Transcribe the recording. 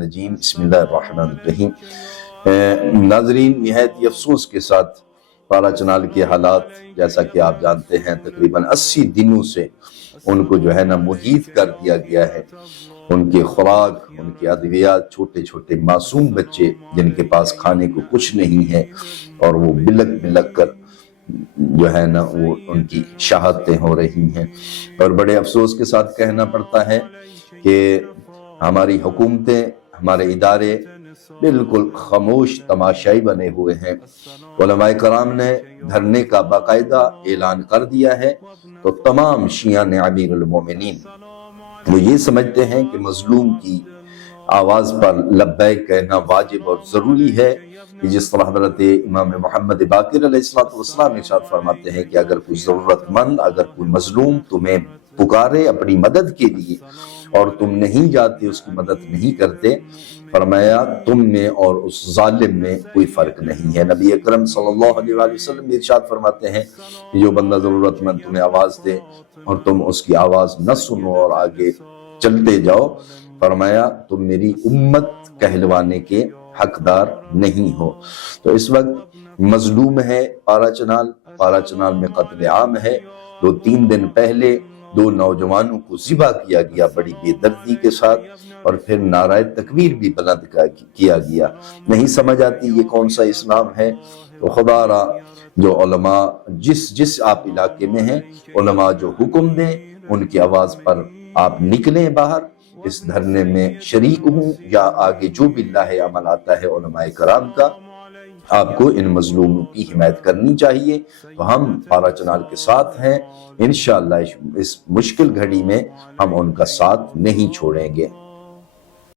الرجیم بسم اللہ الرحمن الرحیم۔ ناظرین، نہایت ہی افسوس کے ساتھ پارا چنال کے حالات جیسا کہ آپ جانتے ہیں تقریباً 80 دنوں سے ان کو جو ہے نا محیط کر دیا گیا ہے۔ ان کے خوراک، ان کے ادویات، چھوٹے چھوٹے معصوم بچے جن کے پاس کھانے کو کچھ نہیں ہے اور وہ بلک بلک کر جو ہے نا وہ ان کی شہادتیں ہو رہی ہیں، اور بڑے افسوس کے ساتھ کہنا پڑتا ہے کہ ہماری حکومتیں، ہمارے ادارے بالکل خاموش تماشائی بنے ہوئے ہیں۔ علماء کرام نے دھرنے کا باقاعدہ اعلان کر دیا ہے، تو تمام شیعان امیر المومنین وہ یہ سمجھتے ہیں کہ مظلوم کی آواز پر لبیک کہنا واجب اور ضروری ہے، کہ جس طرح حضرت امام محمد باقر علیہ السلام ارشاد فرماتے ہیں کہ اگر کوئی ضرورت مند، اگر کوئی مظلوم تمہیں پکارے اپنی مدد کے لیے اور تم نہیں جاتے، اس کی مدد نہیں کرتے، فرمایا تم میں اور اس ظالم میں کوئی فرق نہیں ہے۔ نبی اکرم صلی اللہ علیہ وآلہ وسلم ارشاد فرماتے ہیں کہ جو بندہ ضرورت مند تمہیں آواز دے اور تم اس کی آواز نہ سنو اور آگے چلتے جاؤ، فرمایا تم میری امت کہلوانے کے حقدار نہیں ہو۔ تو اس وقت مظلوم ہے پارا چنال میں قتل عام ہے۔ 2-3 دن پہلے 2 نوجوانوں کو ذبح کیا گیا بڑی بے دردی کے ساتھ، اور پھر نعرہ تکبیر بھی بلند کیا گیا۔ نہیں سمجھ آتی یہ کون سا اسلام ہے؟ تو خدا را جو علماء جس آپ علاقے میں ہیں، علماء جو حکم دیں ان کی آواز پر آپ نکلیں باہر، اس دھرنے میں شریک ہوں، یا آگے جو بھی اللہ عمل آتا ہے علماء کرام کا، آپ کو ان مظلوموں کی حمایت کرنی چاہیے۔ تو ہم پارا چنال کے ساتھ ہیں، انشاءاللہ اس مشکل گھڑی میں ہم ان کا ساتھ نہیں چھوڑیں گے۔